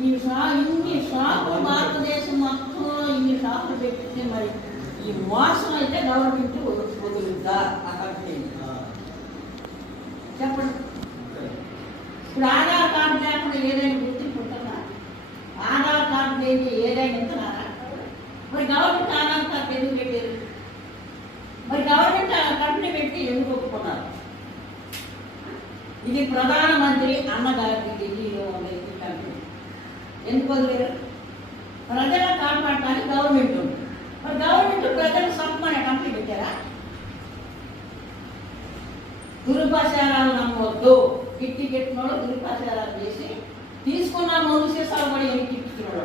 ఇన్ని షాపులు భారతదేశం మొత్తం ఇన్ని షాపులు పెట్టితే మరి ఈ మోసం అయితే గవర్నమెంట్ వదులుద్దా ఆ కంపెనీ చెప్పండి. ఇప్పుడు ఆధార్ కార్డు లేకుండా ఏదైనా గుర్తింపు ఉంటుందా? ఆధార్ కార్డు లేని ఏదైనా ఇస్తున్నారా? మరి గవర్నమెంట్ ఆధార్ కార్డు ఎందుకు పెట్టారు? మరి గవర్నమెంట్ ఆ కంపెనీ పెట్టి ఎందుకు ఒప్పుకున్నారు? ఇది ప్రధానమంత్రి అన్నగారికి ఢిల్లీలో కంపెనీ ఎందుకు వదిలేరు? ప్రజలను కాపాడటానికి గవర్నమెంట్ ఉంది. మరి గవర్నమెంట్ ప్రజలు సమ్మనే కంపెనీ పెట్టారా? దురుపచారాలు నమ్మవద్దు. కిట్టి పెట్టినోడు దురుపచారాలు చేసి తీసుకున్న మందు సీసాలు కూడా ఎనికిచ్చినాడు.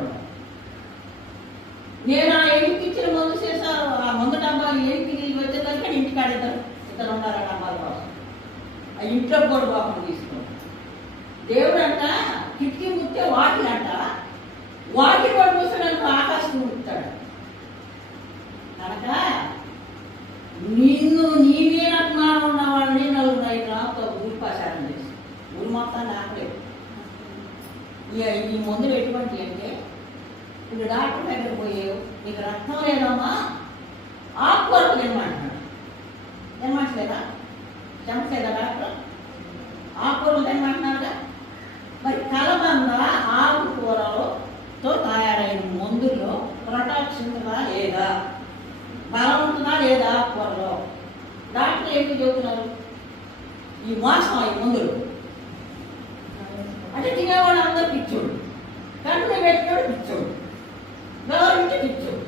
నేను ఆ ఎనికిచ్చిన మందు సీసాలు ఆ మందు డబ్బాలు ఎనికి వచ్చేదాకా ఇంటికాడ ఇద్దరు ఉన్నారు ఆ డబ్బాల కోసం. ఆ ఇంట్లో కూడా బాబు తీసుకున్నాడు. దేవుడు అంట కిటికీ ముట్టే వాకిలు అంట వాకి కూడా మూసడానికి ఆకాశం ముట్టాడు కనుక నిన్ను నీ మీద అభిమానం ఉన్న వాళ్ళని నలుగురు ఐదు రాతో ఊరిపాచారం చేసి ఊరి మొత్తాన్ని ఆపలేదు. ఈ మందులు ఎటువంటి అంటే ఇప్పుడు డాక్టర్ దగ్గర పోయేవు నీకు రక్తం లేదమ్మా ఆకుకూరలు తినమంటున్నాడు. తినమంటలేదా? చెప్పలేదా డాక్టర్? ఆకుకూరలు తినమంటున్నారుగా. మరి కలబంద ఆకుకూరలతో తయారైన మందుల్లో ప్రొటాక్స్ ఉంటుందా లేదా, బలం ఉంటుందా లేదా ఆకుకూరలో? డాక్టర్ ఏంటి చెబుతున్నారు? ఈ మోసం ఈ మందులు అంటే తినేవాడు అందరు పిచ్చోడు, కంపెనీ పెట్టినోడు పిచ్చోడు, గవర్నమెంట్ పిచ్చోడు.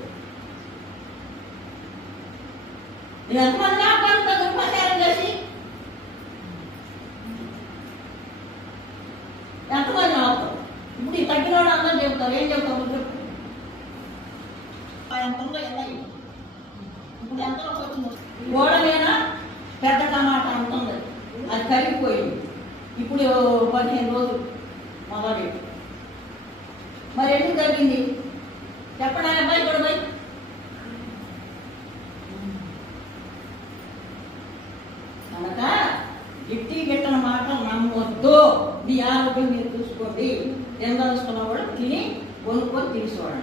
ఎంతమంది ఆపాలంతా దుర్పచారం చేసి ఎంతమంది ఆపుతారు? ఇప్పుడు ఈ తగ్గినోడు అందరూ చెబుతారు. ఏం చెబుతాము చెప్పు? ఎంతంలో ఎన్నయ్యి ఇప్పుడు ఎంతలో వచ్చింది? గోడ మీద పెద్ద టమాటా ఉంటుంది, అది కరిగిపోయింది. ఇప్పుడు 15 రోజులు మొదలెట్టి మరి ఎందుకు తగ్గింది చెప్పండి. ఆయన అబ్బాయి కూడా పోయి కనుక గిట్టి గిట్టన మాటలు నమ్మవద్దు. మీ ఆరోగ్యం మీరు చూసుకోండి. ఎందలుసుకున్న కూడా తిని కొనుక్కొని తీసుకోండి.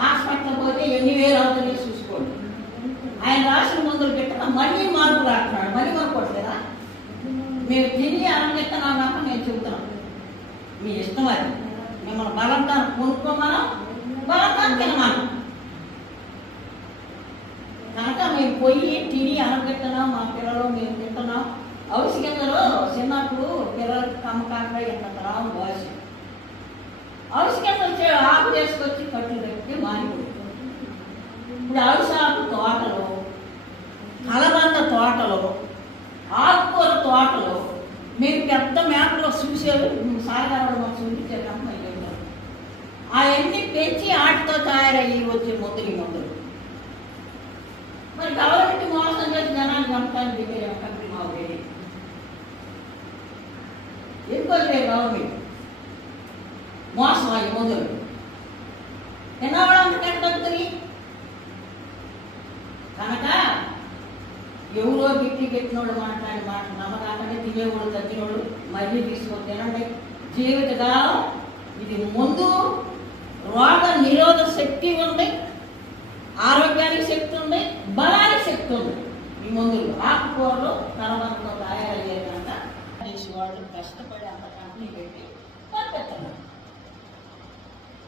హాస్పిటల్ పోతే ఎన్ని వేలు అవుతుంది చూసుకోండి. ఆయన రాసిన మందులు పెట్టిన మళ్ళీ మార్పు రాస్తున్నాడు. మళ్ళీ కొనుక్కోవట్లేదా? మేము తిని ఆనందిస్తున్నాక మేము చెబుతున్నాం. మీ ఇష్టం అది. మిమ్మల్ని బలంగా కొనుక్కోమనం, బలంగా తినమనం. కనుక మేము పోయి తిని ఆనందిస్తున్నాం. మా పిల్లలు మేము తింటున్నాం. ఔషధంలో చిన్నప్పుడు పిల్లలకి కమ్మకాంగా ఎంత రావు భాష ఔషధం వచ్చే ఆకు చేసుకొచ్చి కట్లు పెట్టి మారిపోతుంది. ఇప్పుడు ఔషాకు తోటలు, కలబంద తోటలు, ఆకుకూర తోటలు మీరు పెద్ద మ్యాప్లో చూసేవి సాగరాడు మాకు చూపించారు. అమ్మాయి అవన్నీ పెంచి ఆటితో తయారయ్యి వచ్చే మందులు. మరి గవర్నమెంట్ మోసం చేసి జనాన్ని చంపడానికి దిగే కంపెనీ మాకు ఎందుకు వచ్చాయి? గవర్నమెంట్ మోసం అయ్యి మందులు తినవడానికి ఎక్కడ తగ్గుతుంది? కనుక ఎవరో గట్టినోడు మాట్లాడి మాట నమ్మకాకంటే తినేవాడు తగ్గినోడు మళ్ళీ తీసుకొని తినండి. జీవితకాలం ఇది ముందు రోగ నిరోధక శక్తి ఉంది, ఆరోగ్యానికి శక్తి ఉంది, బలానికి శక్తి ఉంది. ఈ మందులు ఆకుకూరలు కలబందతో తయారయ్యే కనుక వాళ్ళు కష్టపడి అంత కంపెనీ పెట్టి పంపిస్తున్నారు.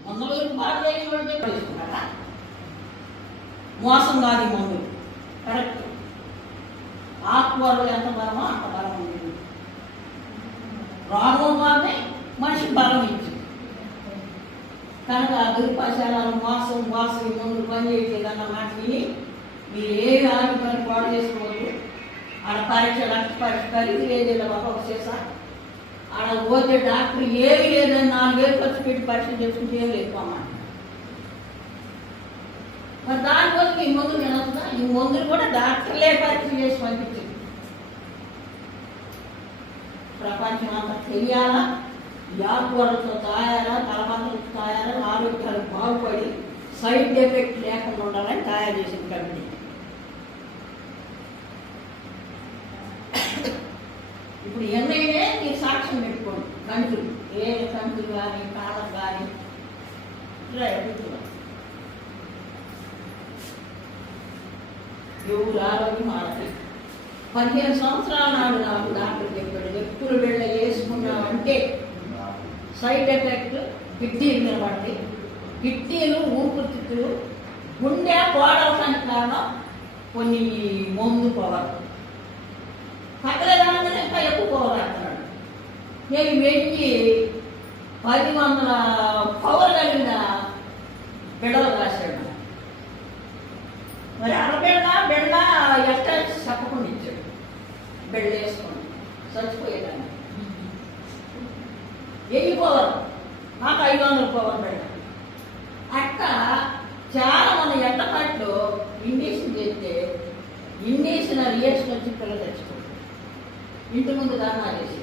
మందులు బాగా లేని వాళ్ళు చెప్పేస్తున్నారా? మోసం కాదు ఈ మందులు, కరెక్ట్. ఆకుకూరలు ఎంత బలమో అంత బలం ఉంది. రోగం బాగా మనిషి బలం ఇచ్చింది కనుక దుర్పచారాలు మోసం ఈ మందులు పనిచేయట్లేదు అన్న మాట విని మీరు ఏ ఆరోగ్యాన్ని పాడు చేసుకోవద్దు. ఆడ పరీక్ష లక్ష పరీక్ష ఖరీదు లేదు ఒక చేసా. ఆడ పోతే డాక్టర్ ఏమి లేదని 4 వేలు ఖర్చు పెట్టి పరీక్ష చేసుకుంటే ఏమి లేదు అన్నమాట. మరి దానికోసం ఈ మందులు ఏమవుతుందా? ఈ మందులు కూడా డాక్టర్లే పరీక్ష చేసి పంపించింది. ప్రపంచం అంతా తెలియాలా ఈ ఆకుకూరలతో తయారా, కలబందలతో తయారా, ఆరోగ్యాలు బాగుపడి సైడ్ ఎఫెక్ట్ లేకుండా ఉండాలని తయారు చేసిన కంపెనీ. ఇప్పుడు ఎన్నైనా మీరు సాక్ష్యం పెట్టుకోండి. కంటులు ఏ కంటులు కానీ కాలం కానీ కూర్చున్నాం. ఎవరు ఆరోగ్యం ఆడతాయి. 15 సంవత్సరాల నాడు నాకు డాక్టర్ చెప్పాడు, ఎప్పుడు వెళ్ళ వేసుకున్నామంటే సైడ్ ఎఫెక్ట్ కిడ్నీలు నిలబడి, కిడ్నీలు ఊపిరితిత్తులు గుండె పోవడానికి కారణం కొన్ని మందు పవర్ పక్కన ఇంకా ఎక్కువ పవర్ అంటున్నాడు. నేను 1000 పవర్ కలిగిన బిడలు రాశాడు. మరి బెళ్ళ ఎక్స్ట్రా చెప్పకుండా ఇచ్చాడు. బెళ్ళ వేసుకోండి చచ్చిపోయేదాన్ని. 1000 పవర్ నాకు 500 పవర్ బెళ్ళ. అట్లా చాలా మంది ఎండపాట్లో ఇండేషన్ చేస్తే ఇండేషన్ రియేషన్ వచ్చి పిల్లలు తెచ్చుకోండి. ఇంటి ముందు దానా చేసి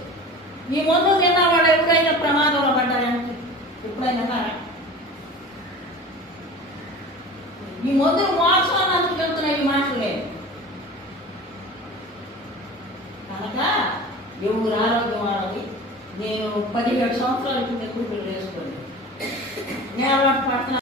ఈ మందు తిన్నవాడు ఎప్పుడైనా ప్రమాదంలో పడ్డారంటే ఎప్పుడైనా ఈ మందులు మోసం అన్నందుకు చెబుతున్నాయి ఈ మాటలు. నేను కనుక ఎవరు ఆరోగ్యం వాళ్ళది. నేను 17 సంవత్సరాల కింద ఎక్కువ పిల్లలు వేసుకోండి. నేను అలవాటు పడుతున్నా.